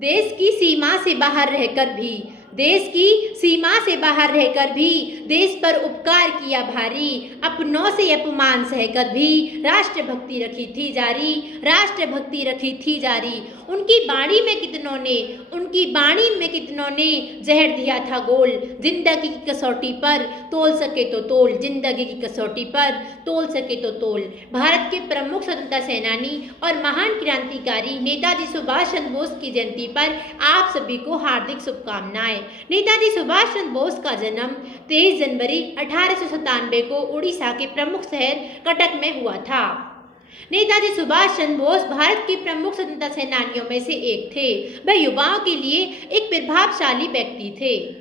देश की सीमा से बाहर रहकर भी देश की सीमा से बाहर रहकर भी देश पर उपकार किया भारी, अपनों से अपमान सहकर भी राष्ट्रभक्ति रखी थी जारी, राष्ट्रभक्ति रखी थी जारी। उनकी बाणी में कितनों ने जहर दिया था गोल, जिंदगी की कसौटी पर तोल सके तो तोल, जिंदगी की कसौटी पर तोल सके तो तोल। भारत के प्रमुख स्वतंत्रता सेनानी और महान क्रांतिकारी नेताजी सुभाष चंद्र बोस की जयंती पर आप सभी को हार्दिक शुभकामनाएं। नेताजी सुभाष चंद्र बोस का जन्म 23 जनवरी 1897 को उड़ीसा के प्रमुख शहर कटक में हुआ था। नेताजी सुभाष चंद्र बोस भारत के प्रमुख स्वतंत्रता सेनानियों में से एक थे। वह युवाओं के लिए एक प्रभावशाली व्यक्ति थे।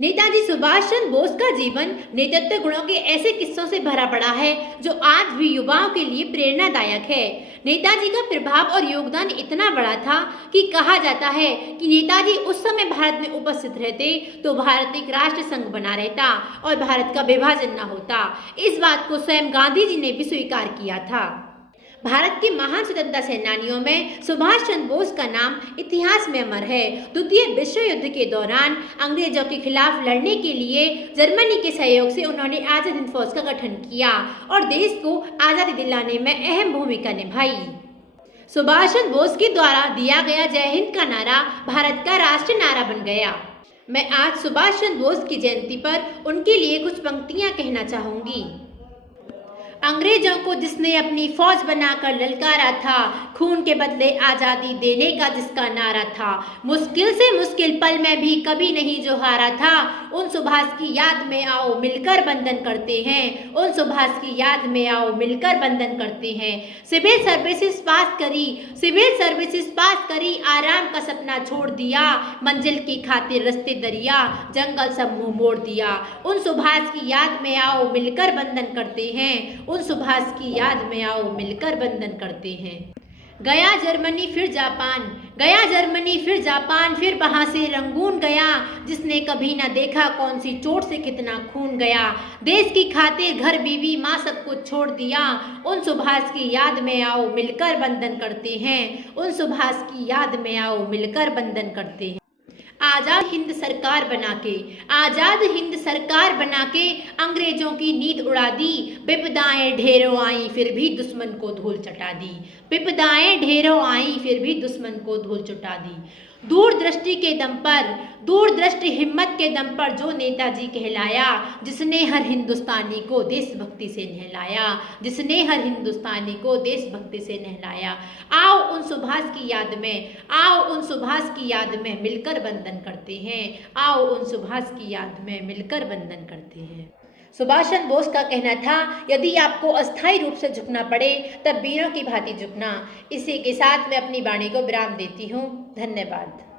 नेताजी सुभाष चंद्र बोस का जीवन नेतृत्व गुणों के ऐसे किस्सों से भरा पड़ा है जो आज भी युवाओं के लिए प्रेरणादायक है। नेताजी का प्रभाव और योगदान इतना बड़ा था कि कहा जाता है कि नेताजी उस समय भारत में उपस्थित रहते तो भारत एक राष्ट्र संघ बना रहता और भारत का विभाजन न होता। इस बात को स्वयं गांधी जी ने भी स्वीकार किया था। भारत के महान स्वतंत्रता सेनानियों में सुभाष चंद्र बोस का नाम इतिहास में अमर है। द्वितीय विश्व युद्ध के दौरान अंग्रेजों के खिलाफ लड़ने के लिए जर्मनी के सहयोग से उन्होंने आजाद हिंद फौज का गठन किया और देश को आज़ादी दिलाने में अहम भूमिका निभाई। सुभाष चंद्र बोस के द्वारा दिया गया जय हिंद का नारा भारत का राष्ट्रीय नारा बन गया। मैं आज सुभाष चंद्र बोस की जयंती पर उनके लिए कुछ पंक्तियां कहना चाहूंगी। अंग्रेजों को जिसने अपनी फौज बनाकर ललकारा था, खून के बदले आज़ादी देने का जिसका नारा था, मुश्किल से मुश्किल पल में भी कभी नहीं जो हारा था, उन सुभाष की याद में आओ मिलकर बंधन करते हैं, उन सुभाष की याद में आओ मिलकर बंधन करते हैं। सिविल सर्विसेज पास करी आराम का सपना छोड़ दिया, मंजिल की खातिर रस्ते दरिया जंगल सब मुंह मोड़ दिया। उन सुभाष की याद में आओ मिलकर बंधन करते हैं, उन सुभाष की याद में आओ मिलकर बंधन करते हैं। गया जर्मनी फिर जापान फिर वहाँ से रंगून गया, जिसने कभी ना देखा कौन सी चोट से कितना खून गया। देश की खातिर घर बीवी माँ सब कुछ छोड़ दिया, उन सुभाष की याद में आओ मिलकर बंधन करते हैं, उन सुभाष की याद में आओ मिलकर बंधन करते हैं। आज़ाद हिंद सरकार बना के अंग्रेजों की नींद उड़ा दी, विपदाएं ढेरों आई फिर भी दुश्मन को धूल चटा दी, विपदाएं ढेरों आई फिर भी दुश्मन को धूल चटा दी। दूरदृष्टि हिम्मत के दम पर जो नेताजी कहलाया, जिसने हर हिंदुस्तानी को देशभक्ति से नहलाया, जिसने हर हिंदुस्तानी को देशभक्ति से नहलाया। आओ उन सुभाष की याद में मिलकर बंधन करते हैं, आओ उन सुभाष की याद में मिलकर बंधन करते हैं। सुभाष चंद्र बोस का कहना था, यदि आपको अस्थायी रूप से झुकना पड़े तब वीरों की भांति झुकना। इसी के साथ मैं अपनी वाणी को विराम देती हूँ। धन्यवाद।